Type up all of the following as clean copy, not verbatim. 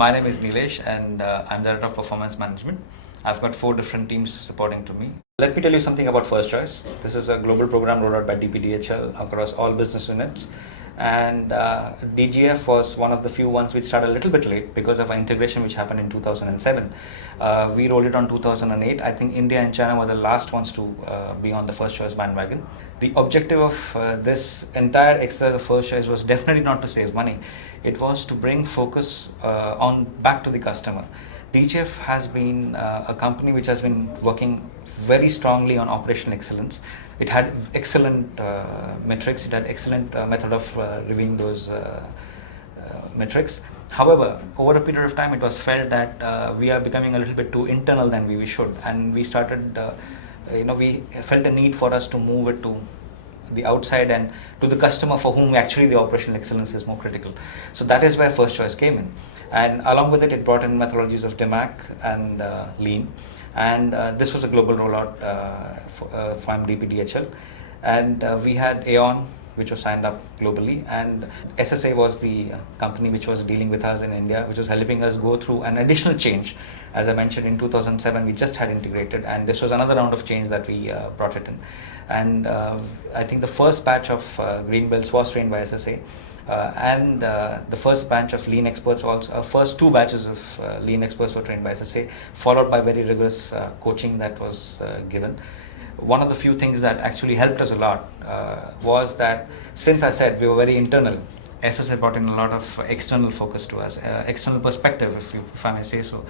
My name is Nilesh and I'm Director of Performance Management. I've got 4 different teams reporting to me. Let me tell you something about First Choice. This is a global program rolled out by DHL across all business units. And DGF was one of the few ones which started a little bit late because of our integration which happened in 2007. We rolled it on 2008. I think India and China were the last ones to be on the First Choice bandwagon. The objective of this entire exercise of First Choice was definitely not to save money. It was to bring focus back to the customer. DGF has been a company which has been working very strongly on operational excellence. It had excellent metrics, it had excellent method of reviewing those metrics. However, over a period of time it was felt that we are becoming a little bit too internal than we should, and we started, we felt a need for us to move it to the outside and to the customer for whom actually the operational excellence is more critical. So that is where First Choice came in, and along with it, it brought in methodologies of DMAC and Lean, and this was a global rollout from DHL, and we had Aon, which was signed up globally, and SSA was the company which was dealing with us in India, which was helping us go through an additional change. As I mentioned, in 2007 we just had integrated, and this was another round of change that we brought it in. And I think the first batch of green belts was trained by SSA, and the first batch of lean experts also, first 2 batches of lean experts were trained by SSA, followed by very rigorous coaching that was given. One of the few things that actually helped us a lot was that, since I said we were very internal, SSA brought in a lot of external focus to us, external perspective, if I may say so,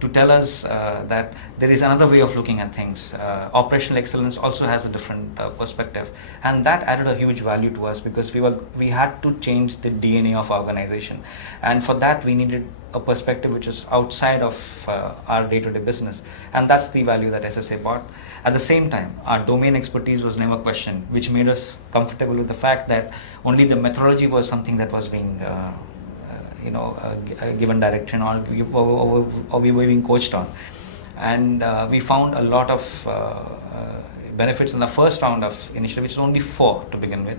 to tell us that there is another way of looking at things. Operational excellence also has a different perspective, and that added a huge value to us because we had to change the DNA of our organization, and for that we needed a perspective which is outside of our day-to-day business, and that's the value that SSA brought. At the same time, our domain expertise was never questioned, which made us comfortable with the fact that only the methodology was something that was being given direction on, or we were being coached on. And we found a lot of benefits in the first round of initiative, which is only 4 to begin with.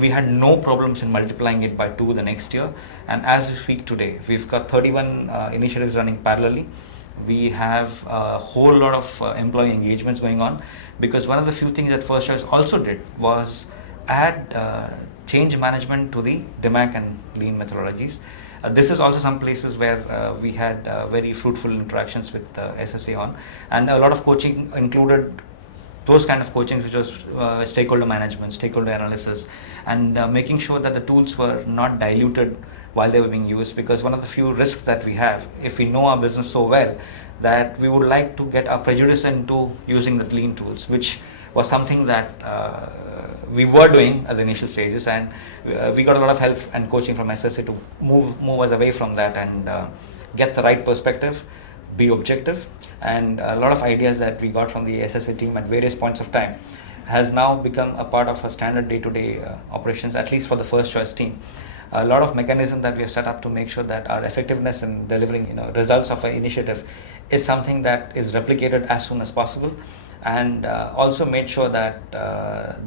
We had no problems in multiplying it by 2 the next year, and as we speak today, we've got 31 initiatives running parallelly. We have a whole lot of employee engagements going on, because one of the few things that First Choice also did was add change management to the DMAC and Lean methodologies. This is also some places where we had very fruitful interactions with SSA on, and a lot of coaching included those kind of coachings which was stakeholder management, stakeholder analysis, and making sure that the tools were not diluted while they were being used, because one of the few risks that we have, if we know our business so well, that we would like to get our prejudice into using the lean tools, which was something that we were doing at the initial stages, and we got a lot of help and coaching from SSA to move us away from that and get the right perspective, be objective, and a lot of ideas that we got from the SSA team at various points of time has now become a part of a standard day-to-day operations, at least for the First Choice team. A lot of mechanism that we have set up to make sure that our effectiveness in delivering results of our initiative is something that is replicated as soon as possible, and also made sure that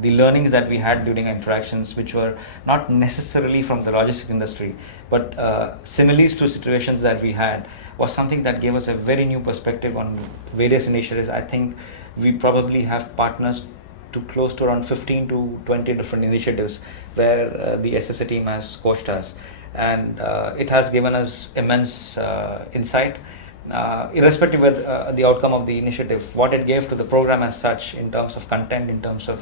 the learnings that we had during our interactions, which were not necessarily from the logistics industry, but similes to situations that we had, was something that gave us a very new perspective on various initiatives. I think we probably have partners to close to around 15 to 20 different initiatives where the SSA team has coached us, and it has given us immense insight, irrespective of the outcome of the initiative. What it gave to the program as such, in terms of content, in terms of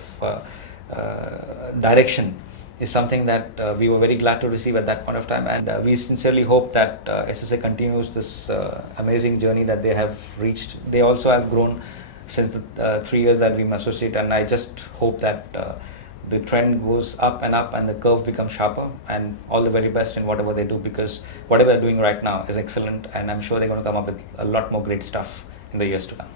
direction, is something that we were very glad to receive at that point of time, and we sincerely hope that SSA continues this amazing journey that they have reached. They also have grown since the 3 years that we've been associated, and I just hope that the trend goes up and up and the curve becomes sharper, and all the very best in whatever they do, because whatever they're doing right now is excellent, and I'm sure they're going to come up with a lot more great stuff in the years to come.